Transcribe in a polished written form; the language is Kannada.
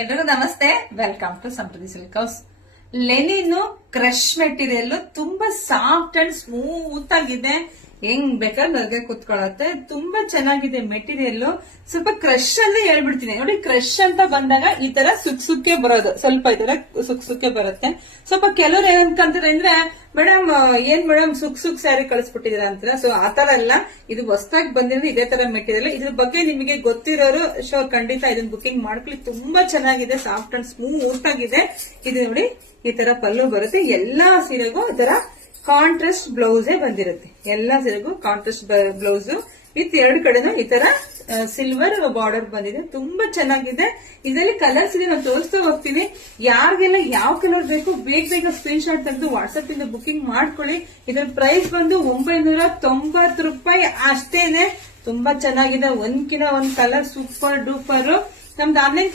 ಎಲ್ರಿಗೂ ನಮಸ್ತೆ, welcome to Samruddhi silk house. Linen crush material ತುಂಬಾ ಸಾಫ್ಟ್ ಅಂಡ್ ಸ್ಮೂತ್ ಆಗಿದೆ. ಹೆಂಗ್ ಬೇಕಾದ್ರೆ ನಲ್ಗೆ ಕುತ್ಕೊಳ್ಳುತ್ತೆ. ತುಂಬಾ ಚೆನ್ನಾಗಿದೆ ಮೆಟೀರಿಯಲ್. ಸ್ವಲ್ಪ ಕ್ರಶ್ ಅಲ್ಲಿ ಹೇಳ್ಬಿಡ್ತೀನಿ ನೋಡಿ. ಕ್ರಶ್ ಅಂತ ಬಂದಾಗ ಈ ತರ ಸುಕ್ಕೆ ಬರೋದು, ಸ್ವಲ್ಪ ಈ ತರ ಸುಕ್ಕೆ ಬರುತ್ತೆ. ಸ್ವಲ್ಪ ಕೆಲವ್ರು ಏನಂತಾರೆ ಅಂದ್ರೆ, ಮೇಡಮ್ ಏನ್ ಮೇಡಮ್ ಸುಕ್ ಸ್ಯಾರಿ ಕಳಿಸ್ಬಿಟ್ಟಿದೀರಾ ಅಂತಾರೆ. ಸೊ ಆತರ ಎಲ್ಲ, ಇದು ಹೊಸದಾಗಿ ಬಂದಿರೋದು ಇದೇ ತರ ಮೆಟೀರಿಯಲ್. ಇದ್ರ ಬಗ್ಗೆ ನಿಮಗೆ ಗೊತ್ತಿರೋರು ಖಂಡಿತ ಇದನ್ನ ಬುಕಿಂಗ್ ಮಾಡ್ಕೊಳ್ಳಿ. ತುಂಬಾ ಚೆನ್ನಾಗಿದೆ, ಸಾಫ್ಟ್ ಅಂಡ್ ಸ್ಮೂತ್ ಆಗಿದೆ. ಇದು ನೋಡಿ ಈ ತರ ಪಲ್ಲು ಬರುತ್ತೆ. ಎಲ್ಲಾ ಸೀರೆಗೂ ಈ ತರ ಕಾಂಟ್ರಾಸ್ಟ್ ಬ್ಲೌಸೇ ಬಂದಿರುತ್ತೆ. ಎಲ್ಲಾ ಸೀರೆಗೂ ಕಾಂಟ್ರಾಸ್ಟ್ ಬ್ಲೌಸ್ ವಿತ್ ಎರಡು ಕಡೆನೂ ಈ ತರ ಸಿಲ್ವರ್ ಬಾರ್ಡರ್ ಬಂದಿದೆ. ತುಂಬಾ ಚೆನ್ನಾಗಿದೆ. ಇದರಲ್ಲಿ ಕಲರ್ಸ್ ಇದೆ, ನಾನು ತೋರಿಸ್ತಾ ಹೋಗ್ತೀನಿ. ಯಾರಿಗೆಲ್ಲ ಯಾವ ಕಲರ್ ಬೇಕು ಬೇಗ ಸ್ಕ್ರೀನ್ ಶಾಟ್ ತೆಗೆದು ವಾಟ್ಸ್ಆಪ್ ಇಂದ ಬುಕಿಂಗ್ ಮಾಡ್ಕೊಳ್ಳಿ. ಇದರ ಪ್ರೈಸ್ ಬಂದು 990 ರೂಪಾಯಿ ಅಷ್ಟೇನೆ. ತುಂಬಾ ಚೆನ್ನಾಗಿದೆ. ಒಂದ್ಕಿನ ಒಂದ್ ಕಲರ್ ಸೂಪರ್ ಡೂಪರ್. ನಮ್ದು ಆನ್ಲೈನ್